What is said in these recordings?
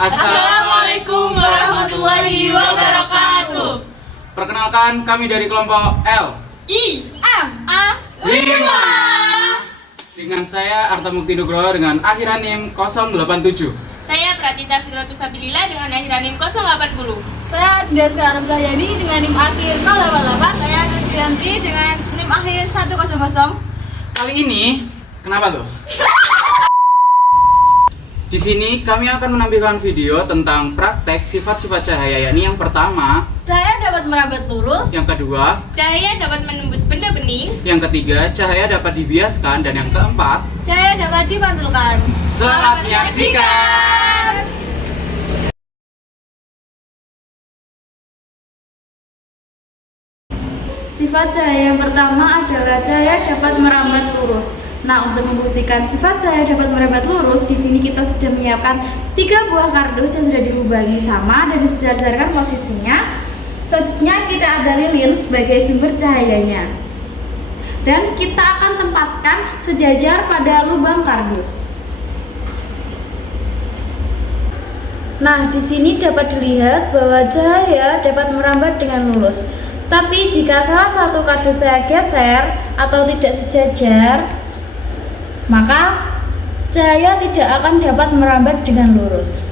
Assalamualaikum warahmatullahi wabarakatuh. Perkenalkan, kami dari kelompok L I M A 5. dengan saya Arta Mukti Nugroho dengan akhiran NIM 087. Saya Pratita Fitratus Sabilillah dengan akhiran NIM 080. Saya Dinda Sekarang Cahyani dengan NIM akhir 088. Saya Nurdianti dengan NIM akhir 100. Kali ini, kenapa tuh? Di sini kami akan menampilkan video tentang praktek sifat-sifat cahaya, yakni yang pertama, Saya dapat merambat lurus. yang kedua, Cahaya dapat menembus benda bening. yang ketiga, cahaya dapat dibiaskan, dan yang keempat, Saya dapat dipantulkan. selamat menyaksikan. Sifat cahaya yang pertama adalah cahaya dapat merambat lurus. Nah, untuk membuktikan sifat cahaya dapat merambat lurus, di sini kita sudah menyiapkan 3 buah kardus yang sudah dilubangi sama dan disejar-sejarkan posisinya. Selanjutnya kita ada lilin sebagai sumber cahayanya. Dan kita akan tempatkan sejajar pada lubang kardus. Nah, di sini dapat dilihat bahwa cahaya dapat merambat dengan lurus. Tapi jika salah satu kardus saya geser atau tidak sejajar, maka cahaya tidak akan dapat merambat dengan lurus.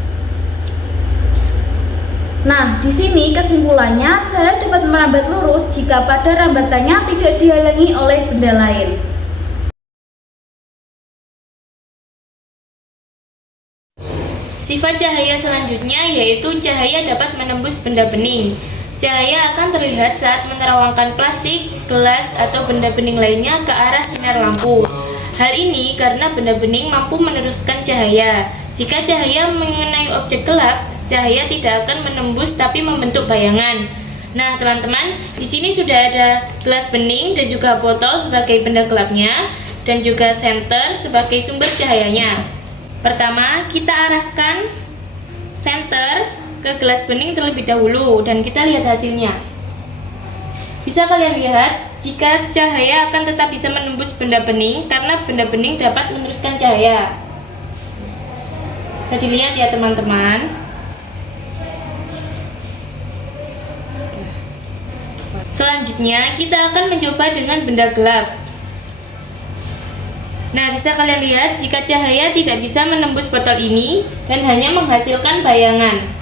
Nah, di sini kesimpulannya cahaya dapat merambat lurus jika pada rambatannya tidak dihalangi oleh benda lain. Sifat cahaya selanjutnya yaitu cahaya dapat menembus benda bening. Cahaya akan terlihat saat menerawangkan plastik, gelas, atau benda bening lainnya ke arah sinar lampu. Hal ini karena benda bening mampu meneruskan cahaya. Jika cahaya mengenai objek gelap, cahaya tidak akan menembus tapi membentuk bayangan. Nah, teman-teman, di sini sudah ada gelas bening dan juga botol sebagai benda gelapnya dan juga senter sebagai sumber cahayanya. Pertama, kita arahkan senter ke gelas bening terlebih dahulu dan kita lihat hasilnya. Bisa kalian lihat jika cahaya akan tetap bisa menembus benda bening karena benda bening dapat meneruskan cahaya. Bisa dilihat ya teman-teman. Selanjutnya kita akan mencoba dengan benda gelap. Nah, bisa kalian lihat jika cahaya tidak bisa menembus botol ini dan hanya menghasilkan bayangan.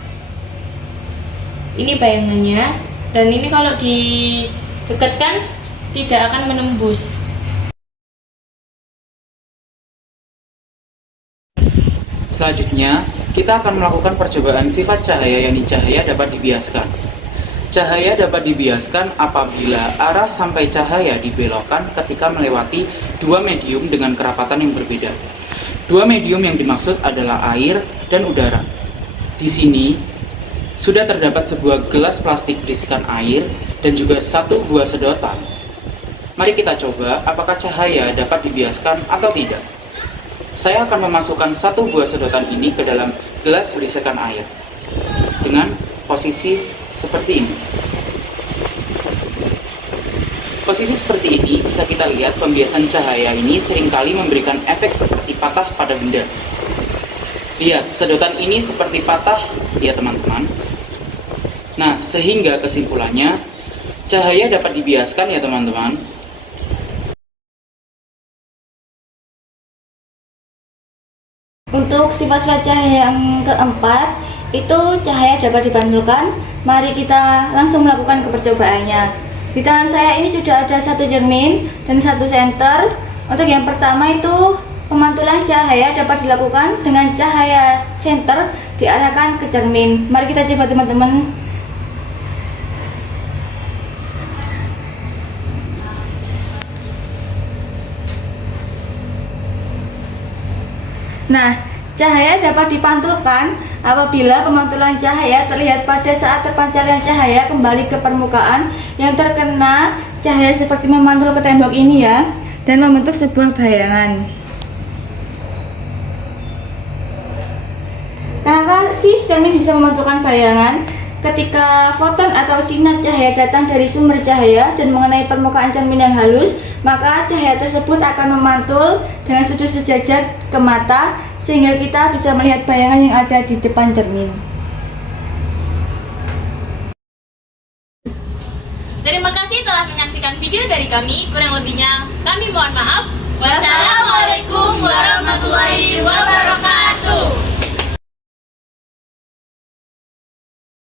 Ini bayangannya, dan ini kalau didekatkan tidak akan menembus. Selanjutnya, kita akan melakukan percobaan sifat cahaya, yakni cahaya dapat dibiaskan. Cahaya dapat dibiaskan apabila arah sampai cahaya dibelokkan ketika melewati 2 medium dengan kerapatan yang berbeda. 2 medium yang dimaksud adalah air dan udara. Di sini sudah terdapat sebuah gelas plastik berisikan air dan juga 1 buah sedotan. Mari kita coba apakah cahaya dapat dibiaskan atau tidak. Saya akan memasukkan 1 buah sedotan ini ke dalam gelas berisikan air dengan posisi seperti ini. Posisi seperti ini bisa kita lihat pembiasan cahaya ini seringkali memberikan efek seperti patah pada benda. Lihat, sedotan ini seperti patah ya teman-teman. Nah, sehingga kesimpulannya cahaya dapat dibiaskan ya teman-teman. Untuk sifat-sifat cahaya yang keempat, itu cahaya dapat dipantulkan. Mari kita langsung melakukan percobaannya. Di tangan saya ini sudah ada 1 cermin dan 1 senter. Untuk yang pertama itu pemantulan cahaya dapat dilakukan dengan cahaya senter diarahkan ke cermin. Mari kita coba teman-teman. Nah, cahaya dapat dipantulkan apabila pemantulan cahaya terlihat pada saat terpancarnya cahaya kembali ke permukaan yang terkena cahaya seperti memantul ke tembok ini ya, dan membentuk sebuah bayangan. Kenapa sih cermin bisa memantulkan bayangan? Ketika foton atau sinar cahaya datang dari sumber cahaya dan mengenai permukaan cermin yang halus, maka cahaya tersebut akan memantul dengan sudut sejajar ke mata sehingga kita bisa melihat bayangan yang ada di depan cermin. Terima kasih telah menyaksikan video dari kami. Kurang lebihnya kami mohon maaf. Wassalamualaikum